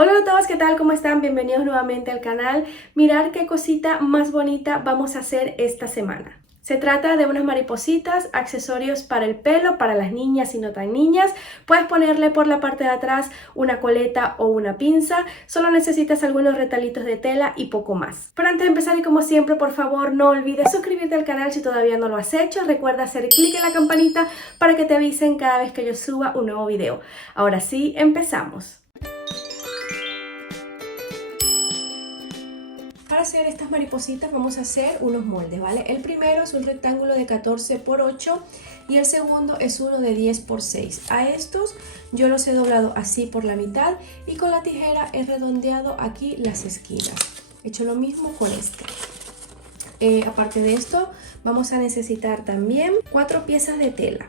Hola a todos, ¿qué tal? ¿Cómo están? Bienvenidos nuevamente al canal. Mirar qué cosita más bonita vamos a hacer esta semana. Se trata de unas maripositas, accesorios para el pelo, para las niñas y no tan niñas. Puedes ponerle por la parte de atrás una coleta o una pinza. Solo necesitas algunos retalitos de tela y poco más. Pero antes de empezar y como siempre, por favor, no olvides suscribirte al canal si todavía no lo has hecho. Recuerda hacer clic en la campanita para que te avisen cada vez que yo suba un nuevo video. Ahora sí, empezamos. Para hacer estas maripositas vamos a hacer unos moldes, ¿vale? El primero es un rectángulo de 14 por 8 y el segundo es uno de 10 por 6. A estos yo los he doblado así por la mitad y con la tijera he redondeado aquí las esquinas. He hecho lo mismo con este. Aparte de esto vamos a necesitar también 4 piezas de tela.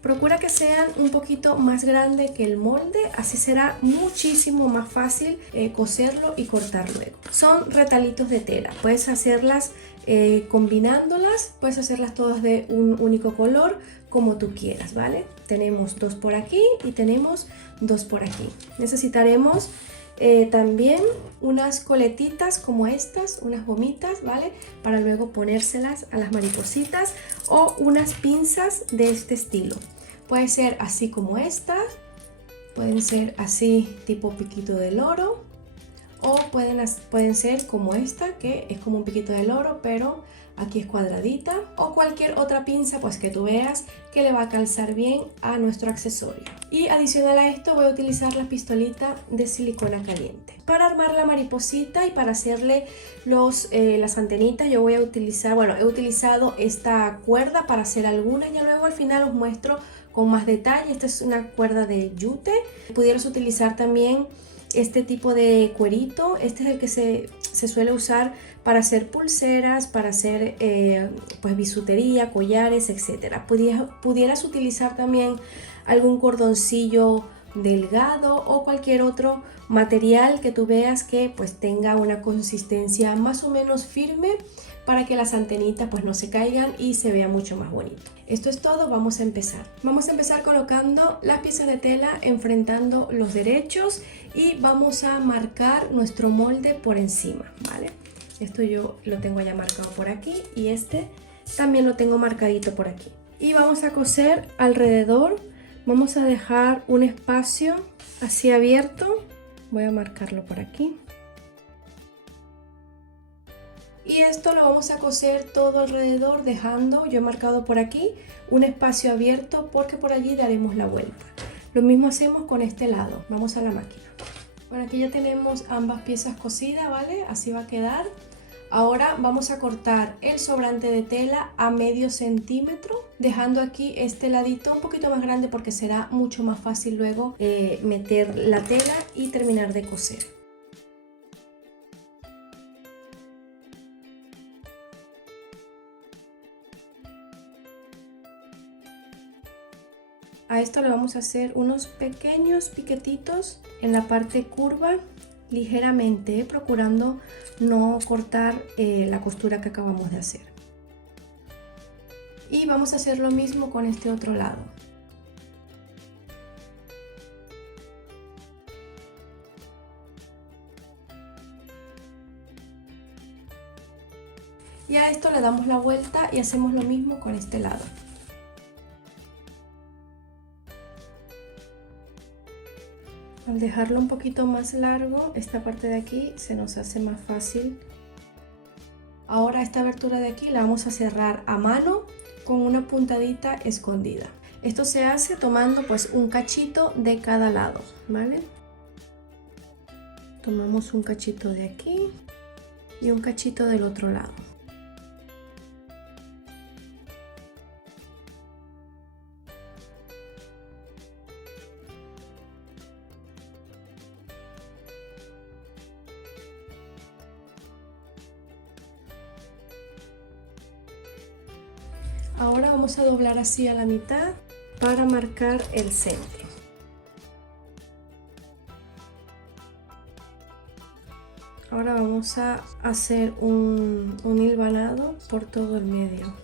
Procura que sean un poquito más grande que el molde, así será muchísimo más fácil coserlo y cortar luego. Son retalitos de tela, puedes hacerlas combinándolas, puedes hacerlas todas de un único color como tú quieras, ¿vale? Tenemos 2 por aquí y tenemos 2 por aquí. Necesitaremos también unas coletitas como estas, unas gomitas, ¿vale? Para luego ponérselas a las maripositas o unas pinzas de este estilo. Puede ser así como estas, pueden ser así tipo piquito de loro o pueden ser como esta que es como un piquito de loro pero aquí es cuadradita o cualquier otra pinza pues que tú veas que le va a calzar bien a nuestro accesorio. Y adicional a esto voy a utilizar la pistolita de silicona caliente. Para armar la mariposita y para hacerle las antenitas yo voy a utilizar, bueno, he utilizado esta cuerda para hacer algunas, ya luego al final os muestro con más detalle. Esta es una cuerda de yute. Pudieras utilizar también este tipo de cuerito. Este es el que se suele usar para hacer pulseras, para hacer pues bisutería, collares, etc. Pudieras utilizar también algún cordoncillo delgado o cualquier otro material que tú veas que pues tenga una consistencia más o menos firme para que las antenitas pues no se caigan y se vea mucho más bonito. Esto es todo, vamos a empezar. Vamos a empezar colocando las piezas de tela enfrentando los derechos y vamos a marcar nuestro molde por encima, ¿vale? Esto yo lo tengo ya marcado por aquí y este también lo tengo marcadito por aquí. Y vamos a coser alrededor, vamos a dejar un espacio así abierto, voy a marcarlo por aquí. Y esto lo vamos a coser todo alrededor dejando, yo he marcado por aquí, un espacio abierto porque por allí daremos la vuelta. Lo mismo hacemos con este lado, vamos a la máquina. Bueno, aquí ya tenemos ambas piezas cosidas, ¿vale? Así va a quedar. Ahora vamos a cortar el sobrante de tela a medio centímetro, dejando aquí este ladito un poquito más grande porque será mucho más fácil luego meter la tela y terminar de coser. A esto le vamos a hacer unos pequeños piquetitos en la parte curva ligeramente, procurando no cortar la costura que acabamos de hacer. Y vamos a hacer lo mismo con este otro lado. Y a esto le damos la vuelta y hacemos lo mismo con este lado. Al dejarlo un poquito más largo, esta parte de aquí se nos hace más fácil. Ahora esta abertura de aquí la vamos a cerrar a mano con una puntadita escondida. Esto se hace tomando pues un cachito de cada lado, ¿vale? Tomamos un cachito de aquí y un cachito del otro lado. Ahora vamos a doblar así a la mitad para marcar el centro. Ahora vamos a hacer un hilvanado por todo el medio.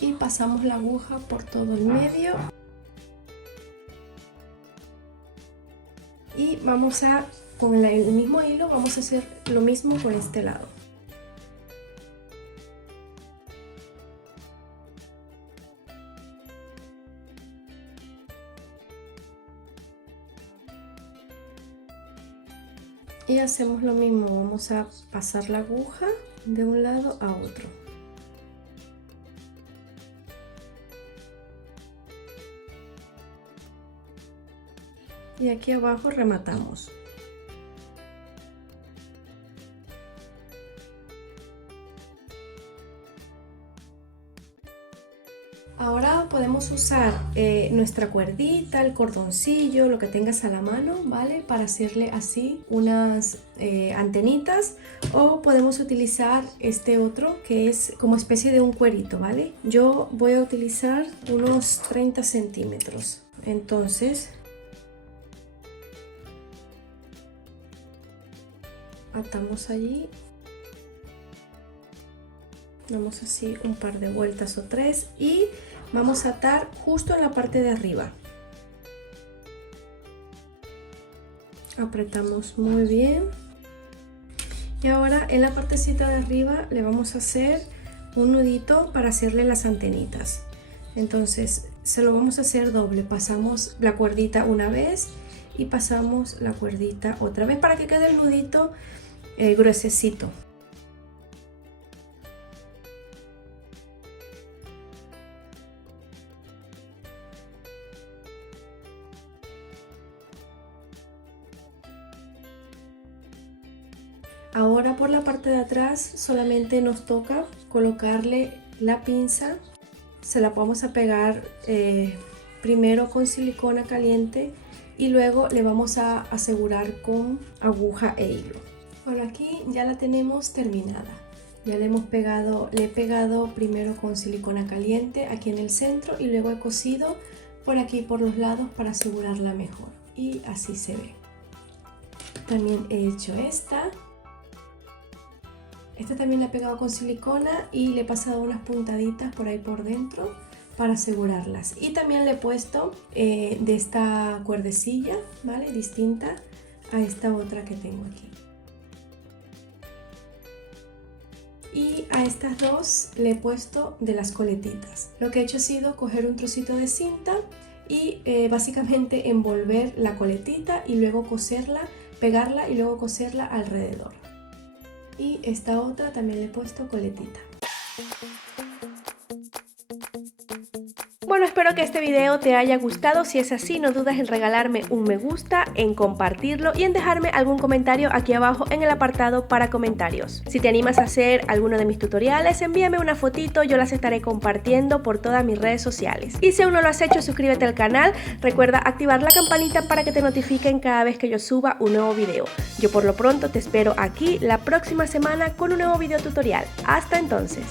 y pasamos la aguja por todo el medio. Y vamos a, con el mismo hilo, vamos a hacer lo mismo con este lado. Y hacemos lo mismo, vamos a pasar la aguja de un lado a otro. Y aquí abajo rematamos. Ahora podemos usar nuestra cuerdita, el cordoncillo, lo que tengas a la mano, ¿vale? Para hacerle así unas antenitas, o podemos utilizar este otro que es como especie de un cuerito, ¿vale? Yo voy a utilizar unos 30 centímetros, entonces atamos allí, damos así un par de vueltas o 3 y vamos a atar justo en la parte de arriba. Apretamos muy bien y ahora en la partecita de arriba le vamos a hacer un nudito para hacerle las antenitas. Entonces se lo vamos a hacer doble, pasamos la cuerdita una vez y pasamos la cuerdita otra vez para que quede el nudito gruesecito. Ahora por la parte de atrás solamente nos toca colocarle la pinza, se la vamos a pegar primero con silicona caliente y luego le vamos a asegurar con aguja e hilo. Bueno, aquí ya la tenemos terminada, ya le he pegado primero con silicona caliente aquí en el centro y luego he cosido por aquí por los lados para asegurarla mejor y así se ve. También he hecho esta también la he pegado con silicona y le he pasado unas puntaditas por ahí por dentro para asegurarlas. Y también le he puesto de esta cuerdecilla, ¿vale? Distinta a esta otra que tengo aquí. Y a estas dos le he puesto de las coletitas. Lo que he hecho ha sido coger un trocito de cinta y básicamente envolver la coletita y luego coserla, pegarla y luego coserla alrededor. Y esta otra también le he puesto coletita. Bueno, espero que este video te haya gustado. Si es así, no dudes en regalarme un me gusta, en compartirlo y en dejarme algún comentario aquí abajo en el apartado para comentarios. Si te animas a hacer alguno de mis tutoriales, envíame una fotito, yo las estaré compartiendo por todas mis redes sociales. Y si aún no lo has hecho, suscríbete al canal, recuerda activar la campanita para que te notifiquen cada vez que yo suba un nuevo video. Yo por lo pronto te espero aquí la próxima semana con un nuevo video tutorial. Hasta entonces.